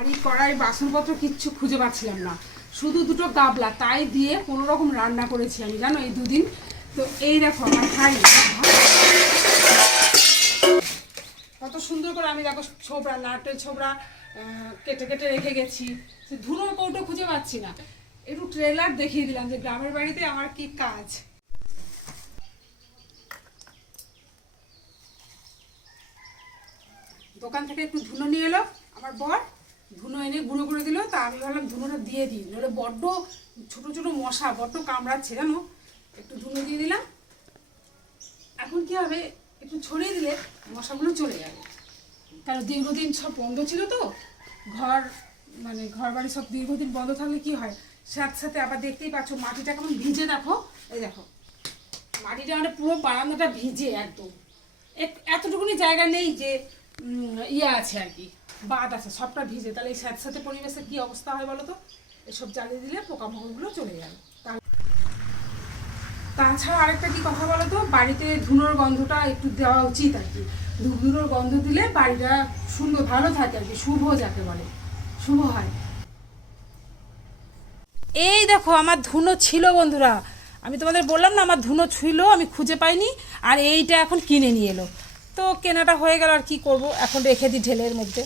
হাঁড়ি কড়াই বাসনপত্র কিচ্ছু খুঁজে পাচ্ছিলাম না, শুধু দুটো গাবলা, তাই দিয়ে কোনো রকম রান্না করেছি আমি, জানো, এই দুদিন। তো এই দেখো আমার হাঁড়ি কত সুন্দর করে আমি দেখো ছোবড়া, নারকেল ছোবড়া কেটে কেটে রেখে গেছি। সে ধুনোর কৌটো খুঁজে পাচ্ছি না। একটু ট্রেলার দেখিয়ে দিলাম যে গ্রামের বাড়িতে আমার কি কাজ। দোকান থেকে একটু ধুনো নিয়ে এলো আমার বর, ধুনো এনে গুঁড়ো করে দিল। তা আমি ভাবলাম ধুনোটা দিয়ে দিই, নইলে বড্ড ছোটো ছোটো মশা বড্ড কামড়াচ্ছে, জানো। একটু ধুনো দিয়ে দিলাম। এখন কি হবে, একটু ছড়িয়ে দিলে মশাগুলো চলে যাবে। কারণ দীর্ঘদিন সব বন্ধ ছিল তো, ঘর বাড়ি সব দীর্ঘদিন বন্ধ থাকলে কি হয়, সাথে সাথে আবার দেখতেই পাচ্ছ মাটিটা কেমন ভিজে। দেখো, এই দেখো মাটিটা মানে পুরো বারান্দাটা ভিজে একদম। এতটুকুনি জায়গা নেই যে আছে আর কি, বাদ আছে, সবটা ভিজে। তাহলে এই সাথে সাথে পরিবেশে কি অবস্থা হয় বলো তো, এসব জ্বালিয়ে দিলে পোকামাকড়গুলো চলে যাবে। তাছাড়া আরেকটা কি কথা বলো তো, বাড়িতে ধুনোর গন্ধটা একটু দেওয়া উচিত আর কি। ধুনোর গন্ধ দিলে বাড়িটা সুন্দর ভালো থাকে আর কি, শুভ যাকে বলে, শুভ হয়। এই দেখো আমার ধুনো ছিল বন্ধুরা, আমি তোমাদের বললাম না আমার ধুনো ছিল, আমি খুঁজে পাইনি। আর এইটা এখন কিনে নিয়ে এলো, তো কেনাটা হয়ে গেল, আর কি করব, এখন রেখে দিই ঢেলের মধ্যে।